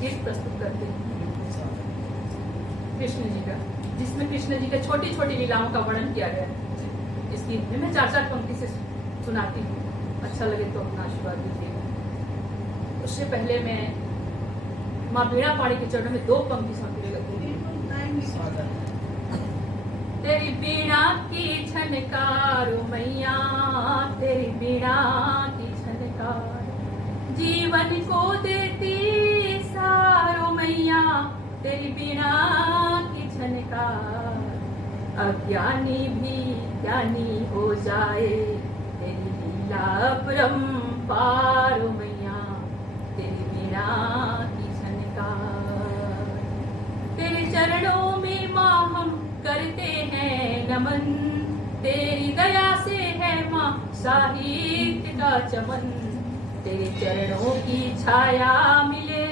गीत प्रस्तुत करती हूँ कृष्ण जी का, जिसमें कृष्ण जी के छोटी छोटी लीलाओं का वर्णन किया गया है। इस गीत में मैं 4-4 पंक्ति से सुनाती हूँ, अच्छा लगे तो अपना आशीर्वाद दीजिएगा। उससे पहले मैं माँ बीणा पाणी के चरणों में 2 पंक्ति सुनाती लगती हूँ। तेरी बीणा की झनकार मैया, तेरी बीणा की झनकार जीवन को देती सारो मैया, तेरी बीणा की झनकार अज्ञानी भी ज्ञानी हो जाए, तेरी लीला परंपार मैया, तेरी बीणा की झनकार। तेरे चरणों में माँ हम करते हैं नमन, तेरी दया से है माँ साहित्य का चमन, तेरे चरणों की छाया मिले,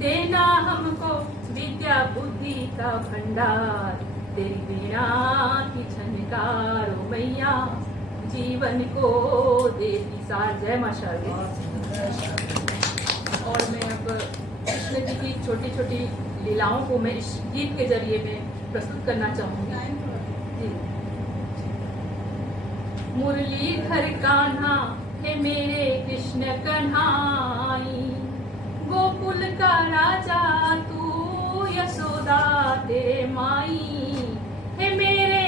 देना हमको विद्या बुद्धि का भंडार, तेरी बीणा की झनकार ओ मैया, जीवन को देती सार। जय मां शारदे। और मैं अब कृष्ण जी की छोटी छोटी लीलाओं को मैं इस गीत के जरिए में प्रस्तुत करना चाहूंगी। मुरलीधर कान्हा है मेरे कृष्ण कन्हाई, गोकुल का राजा तू यशोदा तेरे माई, है मेरे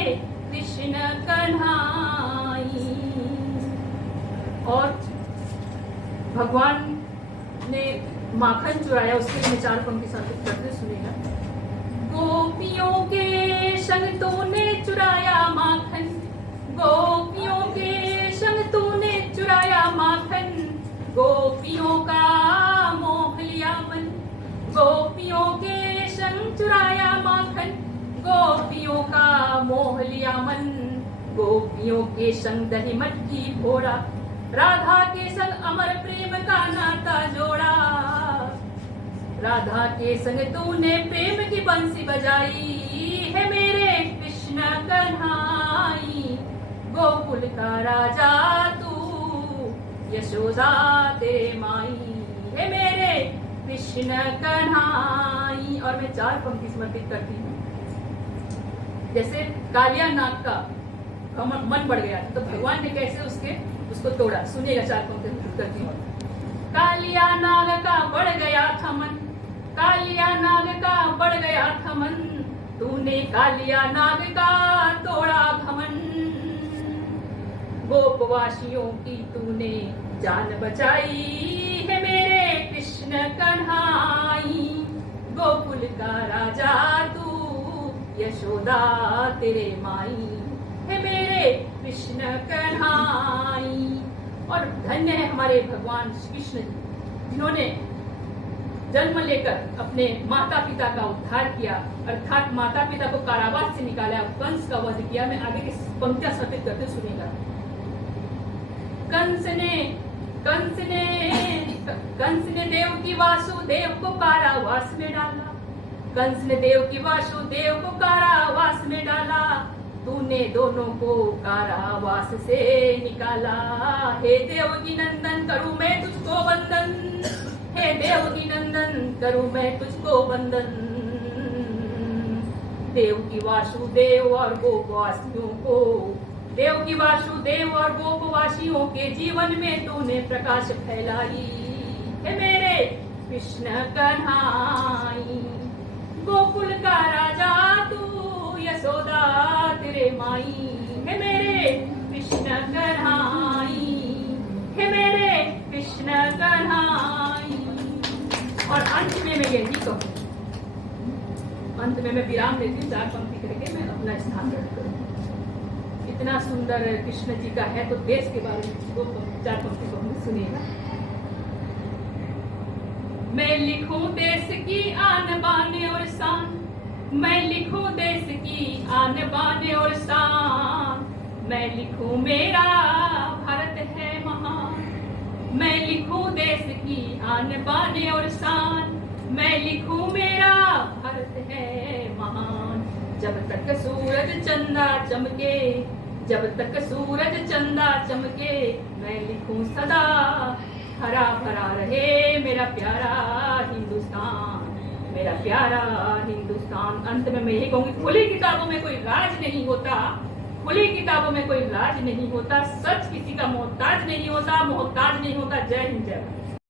कृष्ण कन्हाई। और भगवान ने माखन चुराया, उसके लिए 4 पंक्ति संस्कृत करते सुनेगा। गोपियों के संग तूने चुराया माखन, गोपियों के संग तूने चुराया माखन, गोपियों का मोह लिया मन, गोपियों के संग चुराया माखन, गोपियों का मोह लिया मन, गोपियों के संग दही मटकी फोड़ा, राधा के संग अमर प्रेम का नाता जोड़ा, राधा के संग तूने प्रेम की बंसी बजाई, है मेरे कृष्ण कन्हाई, गोकुल का राजा तू यशोदा तेरे माई, है मेरे कृष्ण कन्हाई। और मैं 4 पंक्ति समर्पित करती हूँ। जैसे कालिया नाग का मन बढ़ गया तो भगवान ने कैसे उसको तोड़ा, सुनिएगा। 4 पंक्ति करती हूँ। कालिया नाग का बढ़ गया था मन, कालिया नाग का बढ़ गया था मन, तूने कालिया नाग का तोड़ा घमन, गोपवासियों की तूने जान बचाई, है मेरे कृष्ण कन्हाई, गोकुल का राजा तू यशोदा तेरे माई, है मेरे कृष्ण कन्हाई। और धन्य है हमारे भगवान श्री कृष्ण जी, जिन्होंने जन्म लेकर अपने माता पिता का उद्धार किया, अर्थात माता पिता को कारावास से निकाला, कंस का वध किया। मैं आगे की पंक्तियां समर्पित करते सुनेगा। कंस ने देव की वासुदेव को कारावास में डाला, कंस ने देव की वासुदेव को कारावास में डाला, तूने दोनों को कारावास से निकाला, हे देवकी नंदन करूं मैं तुझको वंदन, हे देवकी नंदन करूं मैं तुझको वंदन, देवकी वासुदेव और गोपवासियों को, देवकी वासुदेव और गोपवासियों के जीवन में तूने प्रकाश फैलाई, है मेरे कृष्ण कन्हाई, गोकुल का राजा तू यशोदा तेरे माई, है मेरे कृष्ण कन्हाई, है मेरे कृष्ण कन्हाई। और अंत में मैं यही कहूँ, अंत में मैं विराम देती हूँ 4 पंक्ति करके मैं अपना स्थान ग्रहण करूँ। इतना सुंदर कृष्ण जी का है तो देश के बारे में 4 पंक्ति को सुनिएगा। मैं लिखूं देश की आन बान और शान, मैं लिखूं देश की आन बान और शान, मैं लिखूं मेरा भारत है महान, मैं लिखूं देश की आन बान और शान, मैं लिखूं मेरा भारत है महान। जब तक सूरज चंदा चमके, जब तक सूरज चंदा चमके, मैं लिखूं सदा हरा भरा रहे मेरा प्यारा हिंदुस्तान। प्यारा हिंदुस्तान। अंत में मैं यही कहूंगी, खुली किताबों में कोई राज नहीं होता, खुली किताबों में कोई राज नहीं होता, सच किसी का मोहताज नहीं होता, मोहताज नहीं होता। जय हिंद, जय भारत।